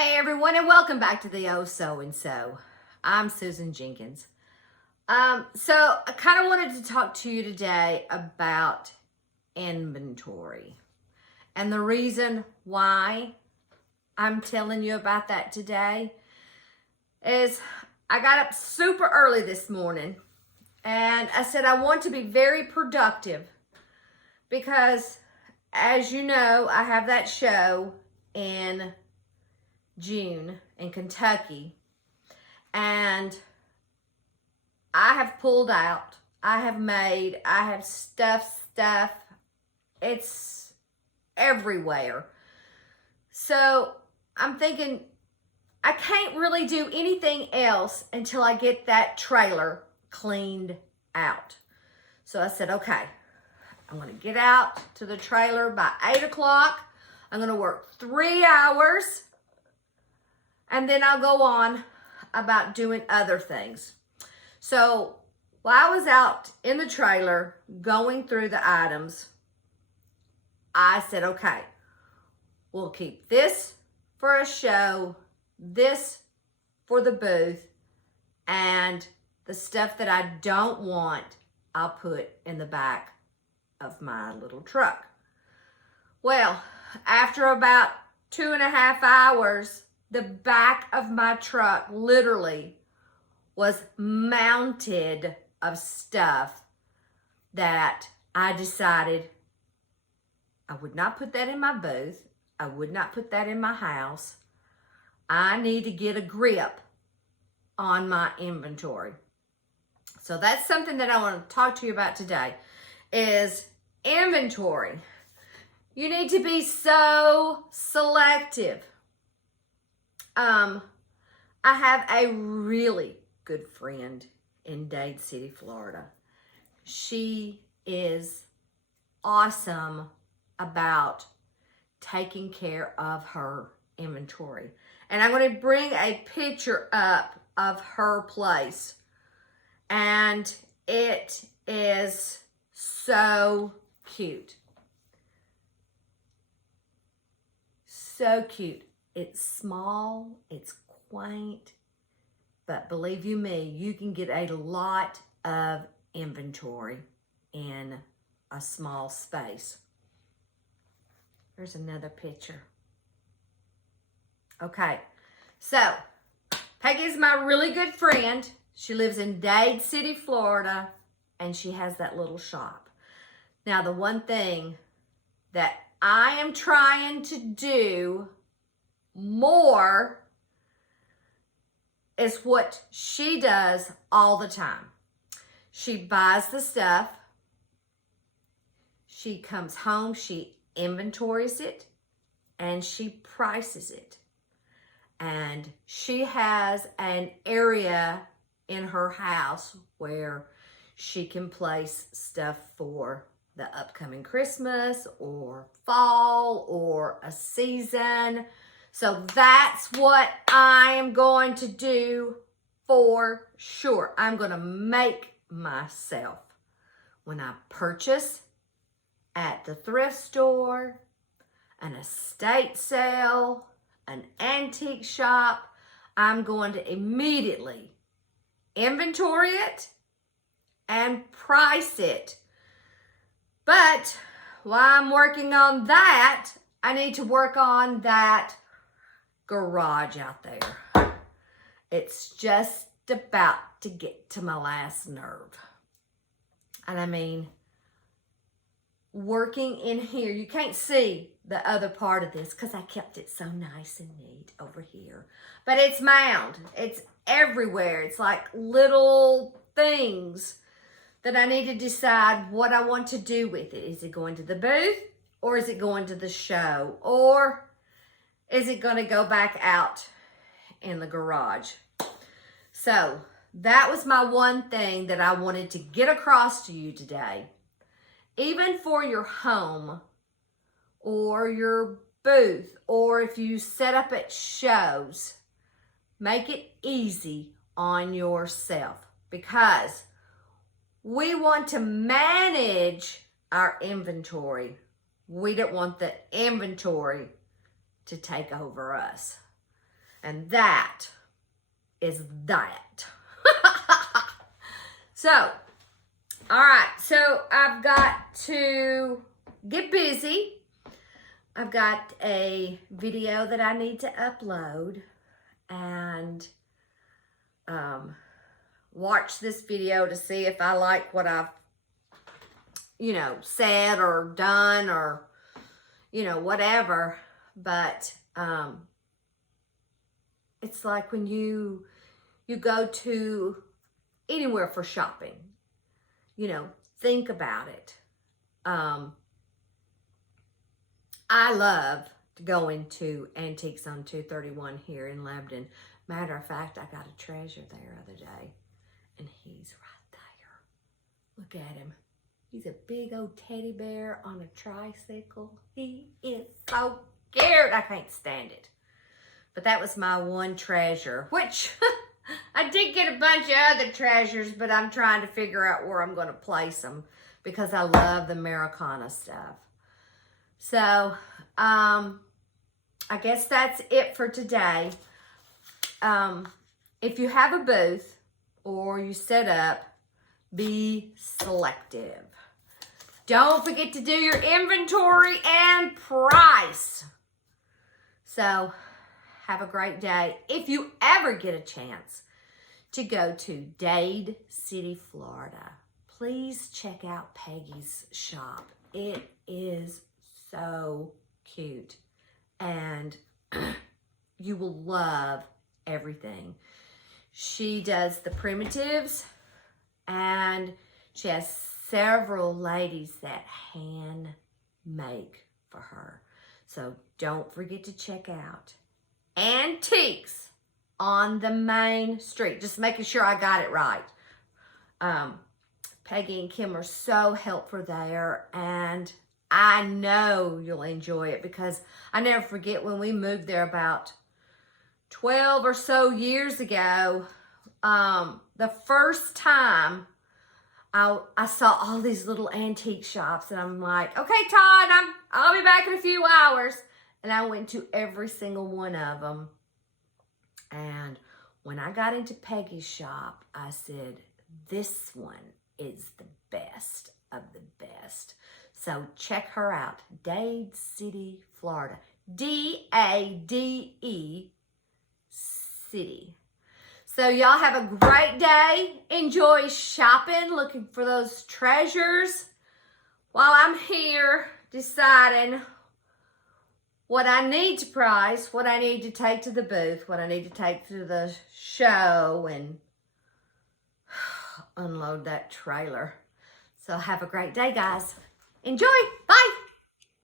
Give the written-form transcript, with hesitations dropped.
Hey everyone, and welcome back to the Oh So and So. I'm Susan Jenkins. So I kind of wanted to talk to you today about inventory. And the reason why I'm telling you about that today is I got up super early this morning and I said I want to be very productive because, as you know, I have that show in June in Kentucky, and I have pulled out, I have stuff, it's everywhere. So I'm thinking I can't really do anything else until I get that trailer cleaned out. So I said, okay, I'm going to get out to the trailer by 8 o'clock. I'm going to work 3 hours. And then I'll go on about doing other things. So while I was out in the trailer going through the items, I said, okay, we'll keep this for a show, this for the booth, and the stuff that I don't want, I'll put in the back of my little truck. Well, after about 2.5 hours, the back of my truck literally was mounted of stuff that I decided I would not put that in my booth. I would not put that in my house. I need to get a grip on my inventory. So that's something that I want to talk to you about today is inventory. You need to be so selective. I have a really good friend in Dade City, Florida. She is awesome about taking care of her inventory. And I'm going to bring a picture up of her place. And it is so cute. So cute. It's small, it's quaint, but believe you me, you can get a lot of inventory in a small space. Here's another picture. Okay, so Peggy is my really good friend. She lives in Dade City, Florida, and she has that little shop. Now, the one thing that I am trying to do more is what she does all the time. She buys the stuff, she comes home, she inventories it, and she prices it. And she has an area in her house where she can place stuff for the upcoming Christmas or fall or a season. So that's what I am going to do for sure. I'm going to make myself, when I purchase at the thrift store, an estate sale, an antique shop, I'm going to immediately inventory it and price it. But while I'm working on that, I need to work on that garage out there. It's just about to get to my last nerve. And I mean, working in here, you can't see the other part of this because I kept it so nice and neat over here. But it's mound. It's everywhere. It's like little things that I need to decide what I want to do with it. Is it going to the booth or is it going to the show? Or is it going to go back out in the garage? So that was my one thing that I wanted to get across to you today. Even for your home or your booth, or if you set up at shows, make it easy on yourself because we want to manage our inventory. We don't want the inventory to take over us. And that is that. So, all right. So I've got to get busy. I've got a video that I need to upload, and watch this video to see if I like what I've, said or done or, whatever. But it's like when you go to anywhere for shopping, think about it. I love going to Antiques on 231 here in Lebanon. Matter of fact, I got a treasure there the other day, and he's right there. Look at him. He's a big old teddy bear on a tricycle. He is so cute. I can't stand it. But that was my one treasure, which I did get a bunch of other treasures, but I'm trying to figure out where I'm going to place them because I love the Americana stuff. So, I guess that's it for today. If you have a booth or you set up, be selective. Don't forget to do your inventory and price. So, have a great day. If you ever get a chance to go to Dade City, Florida, please check out Peggy's shop. It is so cute, and you will love everything. She does the primitives, and she has several ladies that hand make for her. So don't forget to check out Antiques on the main street. Just making sure I got it right. Peggy and Kim are so helpful there, and I know you'll enjoy it because I never forget when we moved there about 12 or so years ago. The first time I saw all these little antique shops, and I'm like, okay, Todd, I'll be back in a few hours. And I went to every single one of them. And when I got into Peggy's shop, I said, this one is the best of the best. So check her out. Dade City, Florida. D-A-D-E City. So y'all have a great day. Enjoy shopping, looking for those treasures, while I'm here deciding what I need to price, what I need to take to the booth, what I need to take to the show, and unload that trailer. So have a great day, guys. Enjoy. Bye.